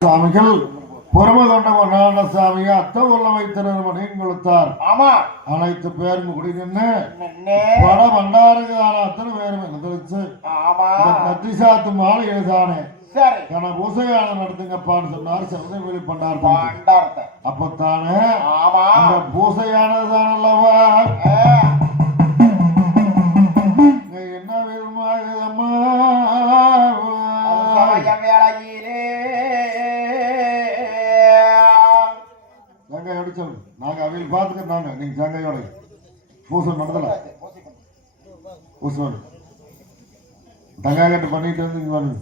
சுவாமிகள் புறமதொண்ட நாராயணசாமியை அத்த உள்ளமை திருமணியும் கொடுத்தார் ஆமா. அனைத்து பேரும் குடி நின்று. பட பண்டாரங்கான அத்தனை பேரும் எழுந்திருச்சு ஆமா. கத்தி சாத்து மாலை எழுதானே. கன பூசையானம் நடத்துங்கப்பான்னு சொன்னார் சிறந்த வெளி பண்டாரத்தை. அப்பத்தானே ஆமா. அந்த பூசையானதுதான் அல்லவா நாங்க அவையில் பார்த்துக்கிட்டாங்க நீங்கள் சங்கையோட பூசை நடத்தல பூசை தங்கா கட்டு பண்ணிட்டு வந்து இங்கே வருது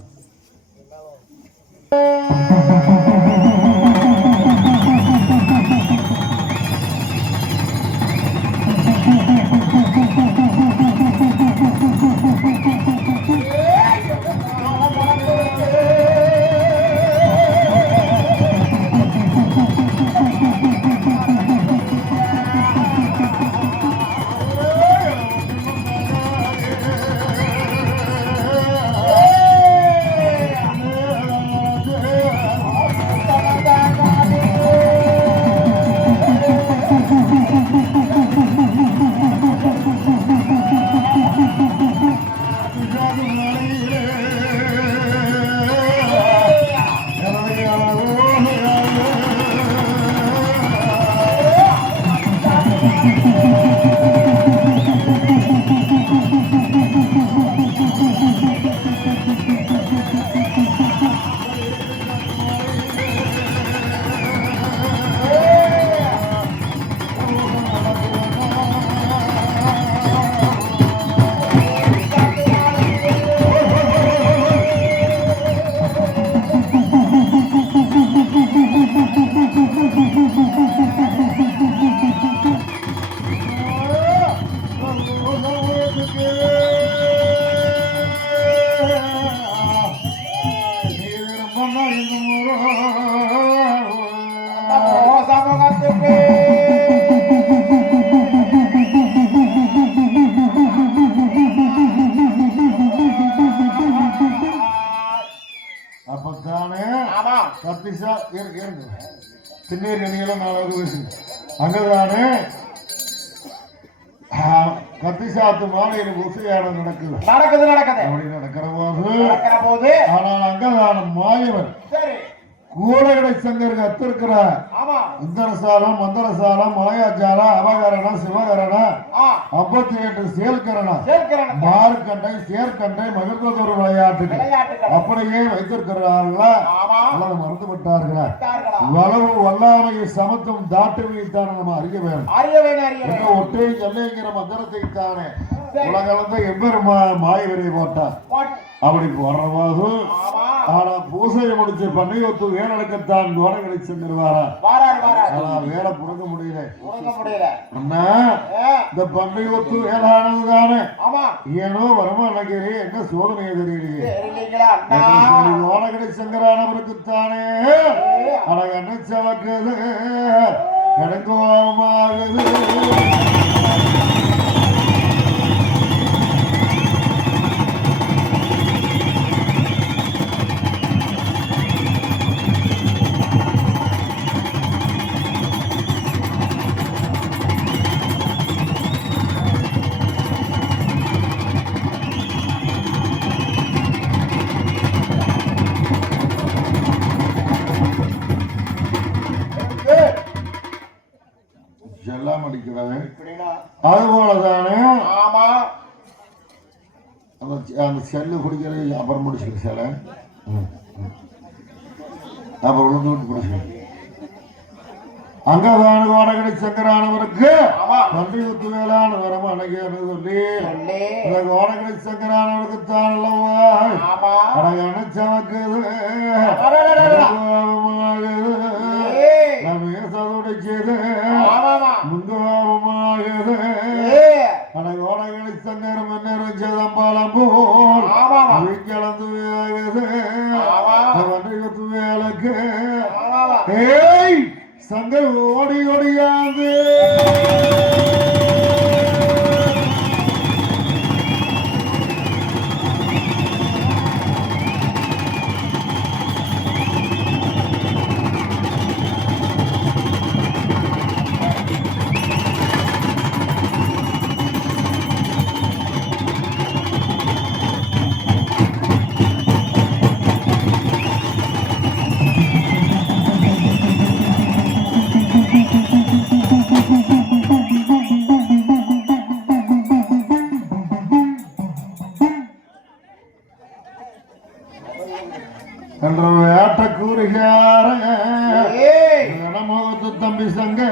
நடக்குது நடக்குது. அப்படி நடக்கிற போது நடக்கிற போது ஆனால் அங்கதான மாயவன் சரி. கூடகடை சங்கருக்கு அத்திருக்கிறார். ஆமா. இந்தரசாலம் மந்தரசாலம் மாயாஜாலம் அபகரண சிவகரண ஆ. ஐம்பத்தி எட்டு சேர்க்கிறேன் மார்க்கண்டை சேர்க்கண்டை மகிழ்ந்ததொரு விளையாட்டுகள். அப்படியே வைத்திருக்கிறார்களா? மறந்து விட்டார்களா? வளவு வல்லாமையை சமத்துவம் தாட்டுமையைத்தான் நம்ம அறிய வேண்டும். ஒட்டை செல்லைங்கிற மந்திரத்தை தானே உலகளந்த எம்பெருமா மாயவரை போட்டார் போட். அப்படி போடுறபோது ஆனா பூசையை முடிச்சு கோடைகளை சென்றிருவாரா வாராரு வாராரு. ஆனா வேலை புடுங்க முடியல. அண்ணா இந்த பண்ணையொத்து வேலானது தானே? ஆமா. ஏனோ வரமாட்டேங்கிறே என்ன சோதனை தெரியலையே. ஓடகடை சங்கரானவருக்குத்தானே ஏ, அட என்ன சவக்குது கிடக்குமாகுது எல்லாம் இப்படின்னா அதுபோலதானே ஆமா. அந்த அந்த செல்லு குடிக்கிறது அப்புறம் முடிச்சுக்க சில. அப்புறம் உளுந்து விட்டு குடிச்சு அங்கதான கோடகடை சங்கரானவருக்கு? நன்றி ஒத்து வேளாண் வரமா அணைக்கிறது சொல்லி? இந்த கோடகடை சங்கரானவருக்கு தான் அல்லவா? ஆமா. அழகான சமக்குது முந்துவாபமாகுது ஏ, அடகோடகளை சங்கரம் என்னரும் சேதம்பாலம் போல் ஆமாமா கலந்து என்ற வேட்டக்கூறுகாரங்க தம்பி சங்க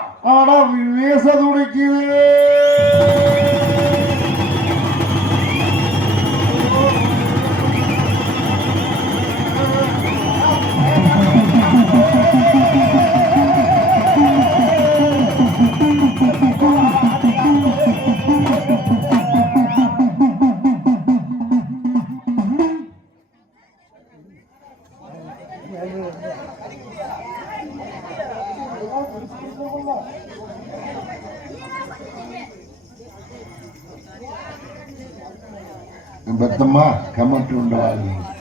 ஆமாமா. ஆனா வீச Camantundari.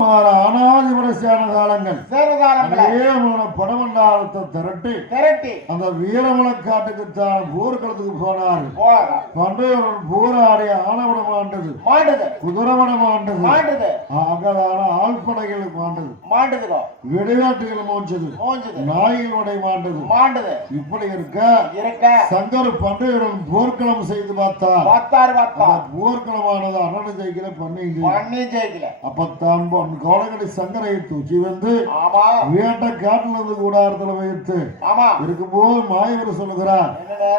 கமெண்ட் உண்டாது அனாதிபரசியான காலங்கள். சேரகாலங்கள வீரமல படமண்டாலத்தை திரட்டி திரட்டி. அந்த வீரமலக்காட்டுக்கு தான் போர்க்களத்துக்கு போனார். பண்டையவர்கள் போராடி ஆனவடம் ஆண்டது. மாண்டுது. குதிரவடம் ஆண்டது. மாண்டுது. அங்கதான ஆழ்படைகளுக்கு மாண்டது. மாண்டுதுகோ விளையாட்டுகள் மோஞ்சது. மோஞ்சுது. நாய்கள் உடை மாண்டது. மாண்டுது. இப்படி இருக்க இருக்க. சங்கர் பண்டையவர்கள் போர்க்களம் செய்து பார்த்தார். பார்த்தாரு பார்த்தா அந்த போர்க்களமானது அரண ஜெயிக்கிற பண்ணி பண்ணி ஜெயிக்கல. அப்பத்தான் பொன் கோடகடி சங்கரை தூக்கி வந்து ஆமா. வேட்ட காட்டுல இருந்து கூடாரத்துல வைத்து ஆமா. இருக்கும்போது மாயவர் சொல்லுகிறார்?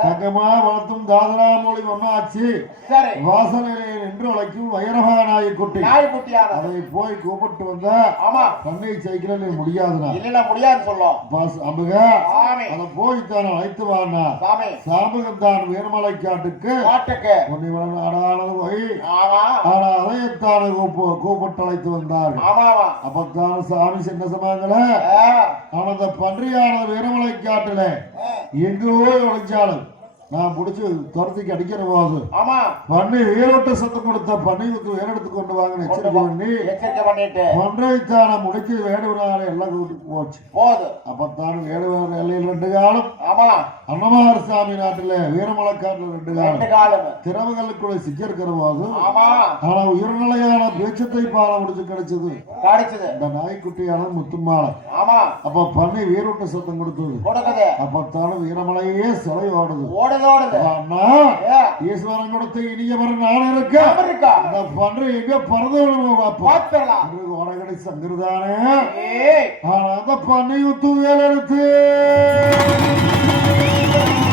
தங்கமா வளர்த்தும் தாதரா மொழி ஒன்னாச்சு. சரி. வாசலிலே நின்று அழைக்கும் வைரவா நாயை குட்டி நாய் குட்டியான அதை போய் கூப்பிட்டு வந்த ஆமா. ஜெயிக்கிற நீ முடியாதுனா இல்ல முடியாது சொல்லும். பாஸ் அம்புக அதை போய் தான் அழைத்து வானா சாமி. சாம்பகம் தான் வீரமலை காட்டுக்கு. காட்டுக்கு. உன்னை வளர்ந்து அடானது போய். ஆமா. ஆனா அதையத்தான கூப்பு கூப்பிட்டு அழைத்து வந்தார்கள். அப்பத்தான சாமி சின்ன சமயங்கள அந்த பன்றியான வீரமலை காட்டுல எங்கோ ஒழிஞ்சாலும் நான் பிடிச்சி துரத்திக்கு அடிக்கிற போது. ஆமா. பண்ணி வேரோட்ட சத்தம் கொடுத்த பண்ணை வித்து வேறெடுத்து கொண்டு கொண்டு எச்சரிக்கை. பண்ணி எச்சரிக்கை பண்ணிட்டு. பன்றைத்தான முடிச்சு வேடுவனால எல்லாம் போச்சு. போது. அப்பத்தான் வேடுவர் எல்லையில் ரெண்டு காலம். ஆமா. அன்னமார் சாமி நாட்டுல வீரமலை காட்டுல ரெண்டு காலம். காலம். திறவுகளுக்குள்ள சிக்கிருக்கிற போது ஆமா. ஆனா உயர்நிலையான பேச்சத்தை பால முடிச்சு கிடைச்சது. கிடைச்சது. இந்த நாய்க்குட்டியான முத்துமாலை ஆமா. அப்ப பண்ணி வீரோட்ட சத்தம் கொடுத்தது. கொடுக்குது அப்பத்தாலும் வீரமலையே சிலை ஓடுது. ஓடுது ஓடுது. அண்ணா ஈஸ்வரன் கொடுத்த இனியவர் நான் இருக்க? இந்த பண்ற எங்க பறந்து பார்ப்போம் பாத்துடலாம் உடகடி சங்கருதானே? ஆனா அந்த பண்ணை யுத்து வேலை எடுத்து ஏய்!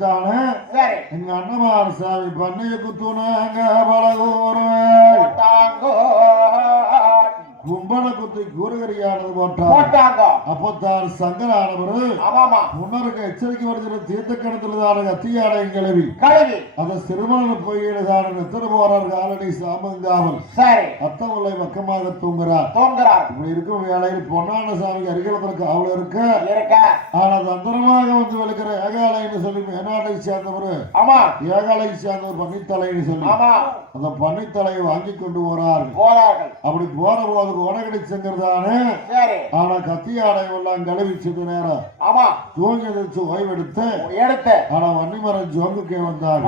எங்க அண்ணமார் சாமி பண்ணைய குத்துனாங்க பலகூருவேன் போட்டாங்கோ. கும்பன குத்தி கூறுகரியானது போட்டாங்க. அப்பத்தான் சங்கரானவர் ஆமாமா. முன்னருக்கு எச்சரிக்கை வருகிற தீர்த்த கிணத்துலதான கத்தியாடை கிளவி கழுவி. அந்த சிறுமண பொய்யில்தான நித்திர போறார் காலடி சாமங்காமல் சரி. அத்தமுல்லை பக்கமாக தூங்குறார் தூங்குறார் இப்படி இருக்கும் வேளையில் பொன்னான சாமிக்கு அருகிலத்திற்கு அவள் இருக்க. இருக்க. ஆனா தந்திரமாக வந்து விழுக்கிற ஏகாலைன்னு சொல்லி மேனாட்டை சேர்ந்தவர். ஆமா. ஏகாலை சேர்ந்தவர் பன்னித்தலைன்னு சொல்லி. ஆமா. அந்த பன்னித்தலையை வாங்கி கொண்டு போறார்கள். போறார்கள். அப்படி போற போது உனகடி செங்கிறதானே? சரி ஆனா கத்தியாடை எல்லாம் கழுவிச்சது நேரம் ஆமா. தூங்கி எதிர்த்து ஓய்வெடுத்து எடுத்து ஆனா வன்னிமரம் ஜோங்குக்கே வந்தார்.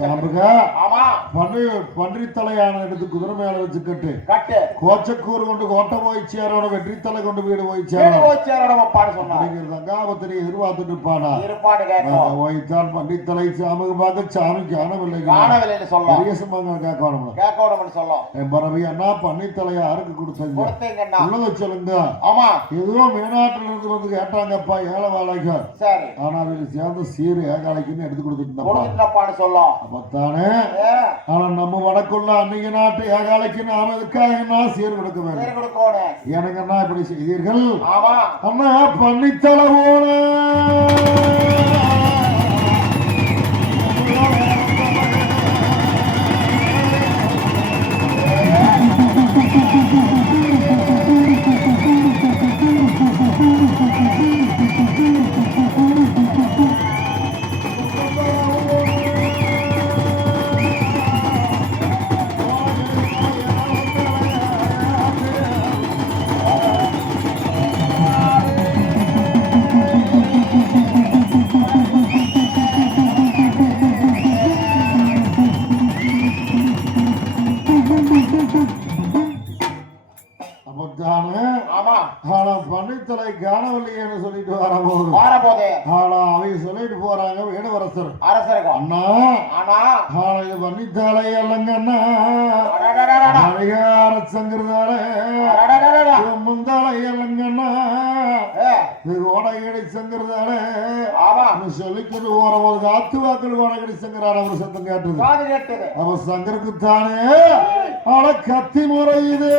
சாம்புக ஆமா. பன்றி பன்றித்தலையான எடுத்து குதிரை மேல வச்சுக்கிட்டு கட்டு. கோச்சக்கூறு கொண்டு கோட்டை போய் சேரோட வெற்றித்தலை கொண்டு வீடு போய் வீடு சேரோட போச்சேரோட பாடு சொன்னார். அப்படிங்கிற தங்காபத்திரி எதிர்பார்த்துட்டு இருப்பானா? ஓய்த்தான் பண்டித்தலை சாமுக பார்க்க சாமி காணவில்லை பெரிய சம்பவங்க கேட்கணும் கேட்க விடணும்னு சொல்லும். என் பரவி அண்ணா பன்னித்தலை யாருக்கு கொடுத்தீங்க. உள்ளத சொல்லுங்க. ஆமா. ஏதோ மேனாட்டில் இருந்து வந்து கேட்டாங்கப்பா ஏழை வாழைக்கு சரி. ஆனா அவரு சேர்ந்து சீர் ஏகாலைக்குன்னு எடுத்து கொடுத்துட்டு சொல்லும் அப்பத்தானே? ஆனா நம்ம வடக்குள்ள அன்னைக்கு நாட்டு ஏகாலைக்கு நாம எதுக்காகனா சீர் கொடுக்க வேண்டும்? எனக்கு என்ன இப்படி செய்தீர்கள்? ஆமா. அண்ணா பன்னித்தலை ஓடகடி சங்கரான ஒரு சத்தம் கேட்டது. காது கேட்டது. அவ சங்கருக்கு தானே ஆனா கத்தி முறையுது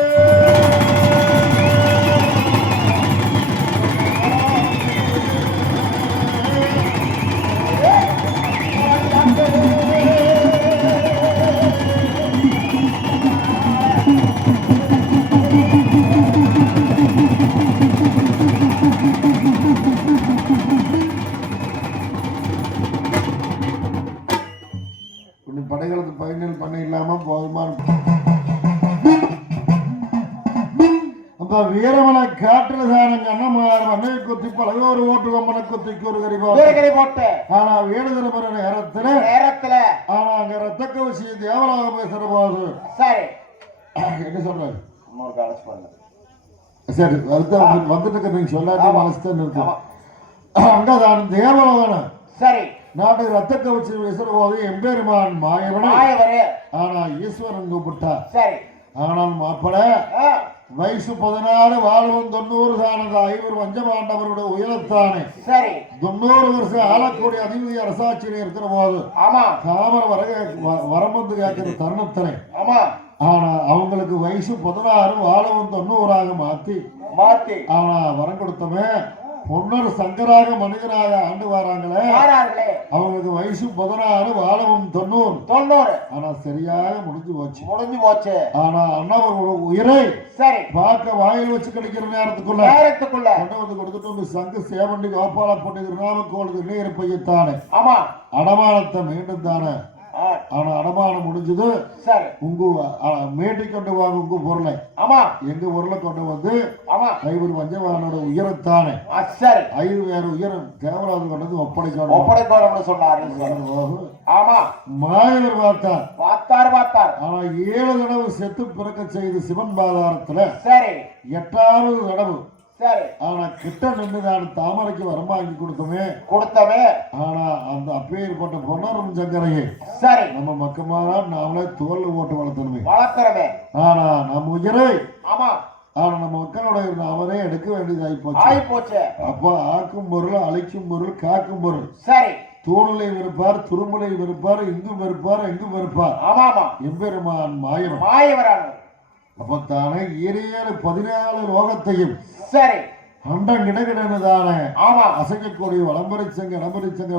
அண்ணமார் மண்ணை குத்தி பழக ஒரு ஓட்டு கொம்பனை குத்திக்கு ஒரு கரிபா வீரகரி போட்டு ஆனா வீடுதரபுர நேரத்துல நேரத்துல. ஆனா அங்க ரத்த கவசி தேவலாக பேசுற போது. சரி. என்ன சொல்றாரு? இன்னொரு காலேஜ் பண்ணு சரி அடுத்த வந்துட்டு நீங்க சொல்லாட்டி மனசு நிறுத்தும் ஆமா. அங்கதான் தேவலோகன. சரி. நாட்டு ரத்த கவச்சி பேசுற போது எம்பெருமான் மாயவனை. மாயவரு. ஆனா ஈஸ்வரன் கூப்பிட்டா சரி. ஆனால் மாப்பிள ஆ, வயசு பதினாறு வாழ்வும் தொண்ணூறு தானது ஐவர் வஞ்சமாண்டவருடைய உயரத்தானே. சரி. தொண்ணூறு வருஷம் ஆளக்கூடிய அதிபதி அரசாட்சியில் இருக்கிற போது ஆமா. தாமர வர வரம் வந்து கேட்கிற தருணத்தினை ஆமா. ஆனா அவங்களுக்கு வயசு பதினாறு வாழவும் தொண்ணூறாக மாத்தி. மாத்தி. ஆனா வரம் கொடுத்தவன் பொன்னர் சங்கராக மனிதனாக ஆண்டு வராங்களே. அவங்களுக்கு வயசு பதினாறு வாழவும் தொண்ணூறு. தொண்ணூறு. ஆனா சரியாக முடிஞ்சு போச்சு. முடிஞ்சு போச்சு. ஆனா அண்ணாவர்களோட உயிரை சரி. பார்க்க வாயில் வச்சு கிடைக்கிற நேரத்துக்குள்ள நேரத்துக்குள்ள. கொண்டு வந்து கொடுத்துட்டு சங்கு சேவண்டி கோபால பொண்ணு நாமக்கோளுக்கு நீர் பையத்தானே. ஆமா. அடமானத்தை மீண்டும் தானே. ஆனா அடமானம் முடிஞ்சது. சரி. உங்க மீட்டி கொண்டு வாங்க உங்க பொருளை. ஆமா. எங்க பொருளை கொண்டு வந்து ஆமா. ஐவர் வஞ்சவானோட உயரத்தானே ஆ, சரி. ஐவர் வேற உயரம். தேவலாவது கொண்டு வந்து ஒப்படைக்கணும். ஒப்படைக்கணும்னு சொன்னாரு. ஆமா. மாயவர் பார்த்தார். பார்த்தார் பார்த்தார். ஆனா ஏழு தடவை செத்து பிறக்க செய்து சிவன் பாதாரத்துல சரி. எட்டாவது தடவு சரி. ஆனா கிட்ட நின்று நான் தாமரைக்கு வரமாக்கி கொடுத்தோமே? கொடுத்தவே ஆனா அந்த அப்பேற்பட்ட பொன்னரும் சங்கரையை சரி. நம்ம மக்கமாரா நாமளே தோல்ல போட்டு வளர்த்தணுமே. வளர்க்கிறவே ஆனா நம்ம உயிரை ஆமா. ஆனா நம்ம மக்களுடைய நாமளே எடுக்க வேண்டியதாகி போச்சு ஆகி போச்சு அப்ப ஆக்கும் பொருள் அழைக்கும் பொருள் காக்கும் பொருள். சரி. தூணலையும் இருப்பார் துரும்பலையும் இருப்பார் இங்கும் இருப்பார் எங்கும் இருப்பார் ஆமா ஆமா எம்பெருமான் மாயம் மாயவரானவர். அப்ப தானே ஏழு பதினாலு லோகத்தையும் சரி அண்டம் கிடகிடன்னு தானே ஆமா. அசைக்கக்கூடிய வளம்பரை சங்க இடம்பரை சங்க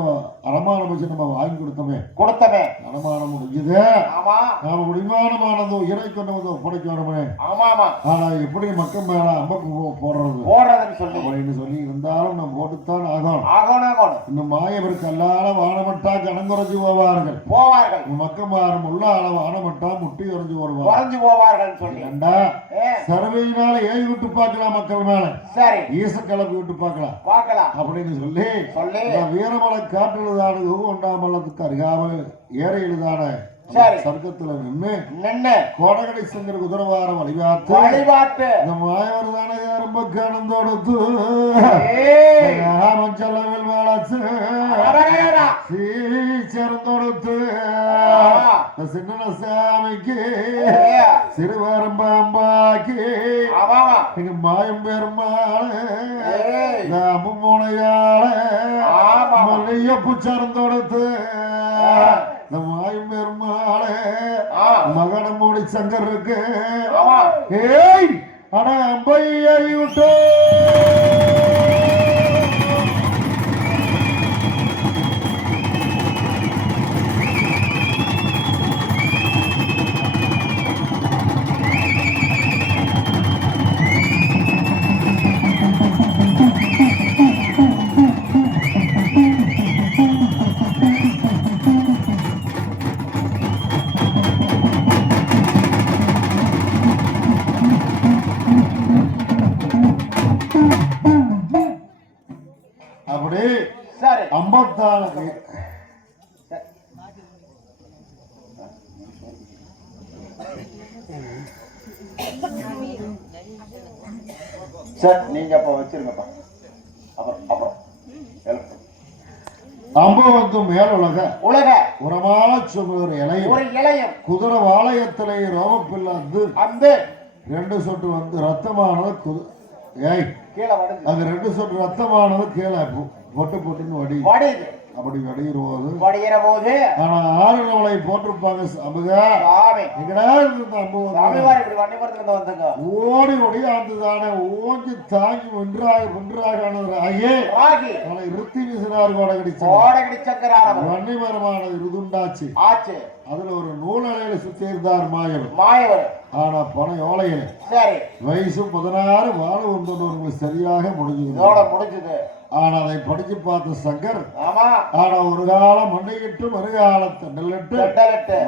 அரமானம் வச்சு நம்ம வாங்கி கொடுத்தோமே. கொடுத்தமே. அடமானம் முடிஞ்சது. ஆமா. நாம முடிமானமானதோ இறை கொண்டு வந்து ஒப்படைக்கணுமே ஆமா ஆமா. ஆனா எப்படி மக்கள் மேல அம்பக்கு போடுறது? போடுறதுன்னு சொல்லி. அப்படின்னு சொல்லி இருந்தாலும் நம்ம போட்டுத்தான் ஆகணும். இந்த மாயவர் கல்லால வானமட்டா கணங்குறைஞ்சு போவார்கள். போவார்கள். மக்கமாரும் உள்ள அளவு வானமட்டா முட்டி உறைஞ்சு வருவாங்க குறைஞ்சு போவார்கள் சொல்லி. சர்வையினால ஏறி விட்டு பார்க்கலாம் மக்கள் மேல. சரி. ஈச கிளப்பி விட்டு பார்க்கலாம். பார்க்கலாம். அப்படின்னு சொல்லி சொல்லி. வீரமலை காற்றுதான உண்டாமல்லத்துக்கு அருகாமல் ஏறையிலுதான சரி. சர்க்கத்துல நின்று நின்னு கோடகடை செங்கிற குதிரவார வழிபார்த்து வழிபாட்டு இந்த மாயவர் தானே ரொம்ப ராமச்சலவில் வளர்த்து. அடடடடா. சீச்சரந்தொடுத்து ஆமா. இந்த சின்ன சாமிக்கு ஏ, மாயம் பெருமாள் அம்புமுனையாள ஆமா. மல்லியப்பு சரந்தொடுத்து மாயம் பெருமாள் ஆ. மகனமூடி சங்கர் இருக்கு ஆமா ஏய் அட அம்பையை விட்டோ சரி நீங்க அப்ப வச்சிருங்கப்பா. அப்புறம் அப்புறம். அம்பவத்து மேலுலக உலக. உரமான சுமர் இலையும். ஒரு இளையம் குதிரை வாளையத்திலே ரோமப்பில்லாந்து அந்த. ரெண்டு சொட்டு வந்து ரத்தமானது குது ஏய். கீழே அது ரெண்டு சொட்டு ரத்தமானது கீழே பொட்டு பொட்டுன்னு வடி வடியுது. அப்படி வடிகிற வடிகிற போது ஆனா ஆறு நம்மளை போட்டிருப்பாங்க அமுகா எங்கடா இருந்த இருந்து வந்துங்க ஓடி ஒடியாந்து தானே ஓங்கி தாங்கி ஒன்றாக ஒன்றாக ஆகியே ராகி அவனை இருத்தி வீசினார் கோடை கடிச்சு கோடகிடி சக்கரானவர் வன்னிமரமானது இருதுண்டாச்சு ஆச்சு. அதுல ஒரு நூல் அலையில சுத்தி இருந்தார் மாயவர் மாயவர் ஆனா பணம் ஓலையில சரி. வயசு பதினாறு வாழ வந்தவங்களுக்கு சரியாக முடிஞ்சது. முடிஞ்சது. ஆனா அதை படிச்சு பார்த்த சங்கர் ஆமா. ஆனா ஒரு காலம் மண்டையிட்டு மறுகாலத்தை நெல்லிட்டு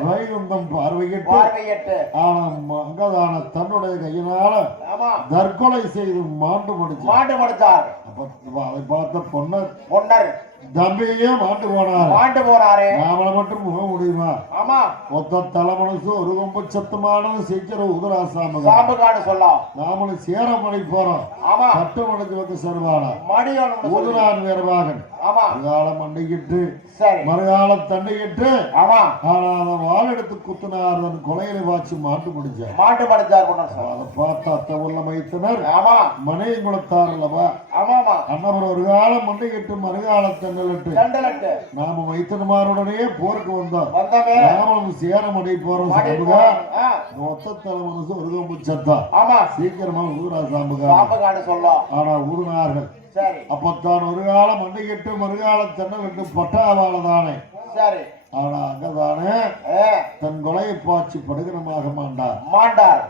வைகுந்தம் பார்வையிட்டு ஆனா அங்கதான தன்னுடைய கையினால ஆமா. தற்கொலை செய்து மாண்டு முடிச்சு மாண்டு அப்ப அதை பார்த்த பொன்னர் பொன்னர். தம்பியே மாட்டு போனார். மாண்டு போனாரு. நாமளை மட்டும் போக முடியுமா? ஆமா. மொத்த தலைமனசு ஒரு கொம்பு சத்தமானது சீக்கிர உதராசாமகம் சாம்புகாடு சொல்லலாம். நாமளும் சேரமணி போறோம். ஆமா. கட்டுமணிக்கு வந்து சருவானா மடியோன்னு சொல்லி ஊதுரான் மறுகாலம் மண்டையிட்டு சரி. மறுகாலம் தண்டையிட்டு ஆமா. ஆனா அதை வாள் எடுத்து குத்துனார் தன் கொலையில வாச்சு மாட்டு முடிச்சார். மாட்டு படிச்சார் பொன்னர் சார். அதை பார்த்து அத்தை உள்ள மைத்தனர் ஆமா. மனை குளத்தார் அல்லவா? ஆமாமா அன்னவர் ஒரு காலம் மண்டையிட்டு மறுகாலம் தண்டலிட்டு. நாம மைத்தனமாருடனே போருக்கு வந்தோம். வந்தமே. நாமளும் சேரமடை போறோம் சாம்புகா தலைமனசு ஒரு சத்தம் ஆமா. சீக்கிரமா ஊதுரா சாம்புகா ஆனா ஊதுனார்கள். சரி அப்பத்தான் ஒரு காலம் மண்டையிட்டு மறுகாலம் தண்டலிட்டு பட்டாவால தானே. சரி. ஆனா அங்கதானே தன் கொலையை பாய்ச்சி படுகரமாக மாண்டார். மாண்டார்.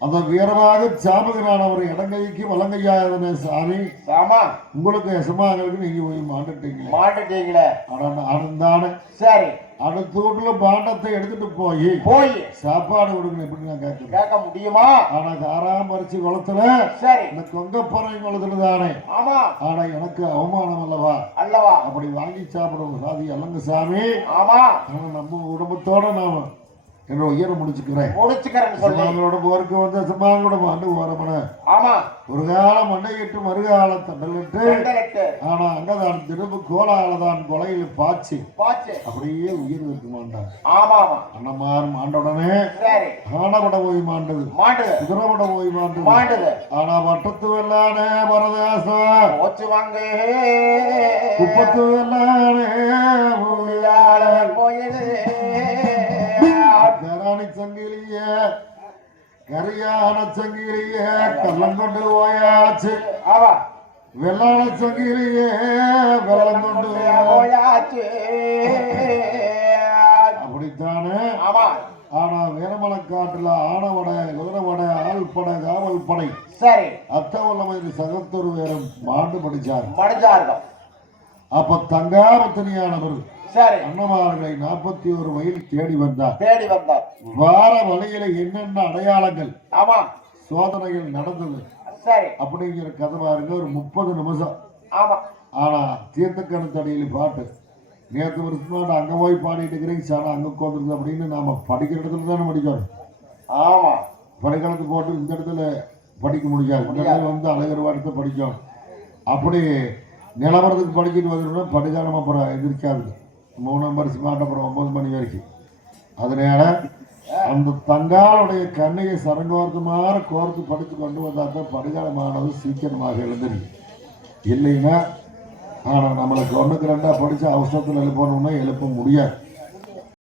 அந்த வீரமாக சாமுகனான ஒரு இடங்கைக்கு வலங்கையாயதனே சாமி. ஆமா. உங்களுக்கு எசமாங்களுக்கு நீங்க போய் மாண்டுட்டீங்களே. மாட்டுட்டீங்களே அனந்தானே சரி. அடுத்த வீட்டுல பாண்டத்தை எடுத்துட்டு போய். போய். சாப்பாடு கொடுக்கணும் எப்படி நான் கேட்கிறேன் கேட்க முடியுமா? ஆனா காராமரிச்சி குளத்துல சரி. இந்த கொங்கப்பறை குளத்துல தானே. ஆமா. ஆனா எனக்கு அவமானம் அல்லவா? அல்லவா? அப்படி வாங்கி சாப்பிடுவோம் சாதி அல்லங்க சாமி. ஆமா. நம்ம குடும்பத்தோட நாம என்னோட உயிரை முடிச்சுக்கிறேன். முடிச்சுக்கிறேன்னு சொல்லி. சிம்மாங்களோட போருக்கு வந்து சிம்மாங்களோட மாண்டு போறமன ஆமா. ஒரு காலம் மண்டையிட்டு மறுகாலம் தண்டலிட்டு ஆனா அங்கதான் திரும்ப கோலாலதான் கொலையில பாய்ச்சி. பாச்சு அப்படியே உயிர் வைக்க மாட்டாங்க ஆமா ஆமா. அண்ணமார் மாண்ட உடனே சரி. ஆனபட போய் மாண்டது. மாட்டுது குதிரபட போய் மாண்டது. மாட்டுது ஆனா வட்டத்து வெள்ளானே பரதேசம் போச்சு வாங்க. குப்பத்து வெள்ளானே போயது கராணி சங்கிலிய கரியான சங்கிலியே கள்ளம் கொண்டு போயாச்சு. ஆமா வெள்ளாள சங்கிலியே வெள்ளம் கொண்டு போயாச்சு. அப்படித்தானே? ஆமா ஆனா வீரமலக்காட்டுல ஆனவடை குதிரவடை ஆள்படை காவல் படை சரி. அத்தவல்லமையில் சகத்தொரு வேரம் மாண்டு படிச்சார். மடிஞ்சார்கள். அப்ப தங்காரத்தனியானவர் சரி அன்னமார்களை நாற்பத்தி ஒரு மைல் தேடி வந்தார். தேடி வந்தார். வார வழியில என்னென்ன அடையாளங்கள் ஆமா. சோதனைகள் நடந்தது சரி அப்படிங்கிற கதை பாருங்க ஒரு முப்பது நிமிஷம். ஆமா. ஆனா தீர்த்தக்கணத்தடியில் பாட்டு நேற்று வருஷமாட்டு அங்க போய் பாடிட்டு இருக்கிறீங்க சாணம் அங்க உட்காந்துருது அப்படின்னு நாம படிக்கிற இடத்துல தானே படிக்கணும் ஆமா. படிக்களத்து போட்டு இந்த இடத்துல படிக்க முடியாது. இந்த இடத்துல வந்து அழகர் வாட்டத்தை படிக்கணும் அப்படி நிலவரத்துக்கு படிக்கிட்டு வந்துட்டோம்னா படுகாலம் அப்புறம் எதிர்க்காது மூணு நம்பர் ஸ்மார்ட் ஒம்பது மணி வரைக்கும். அதனால அந்த தங்காளுடைய கண்ணையை சரங்கோர்த்தமாக கோர்த்து படித்து கொண்டு வந்தால் தான் படுகாலமானது சீக்கிரமாக எழுந்திருக்கு இல்லைன்னா ஆனால் நம்மளுக்கு ஒன்றுக்கு ரெண்டாக படித்து அவசரத்தில் எழுப்பணும்னா எழுப்ப முடியாது.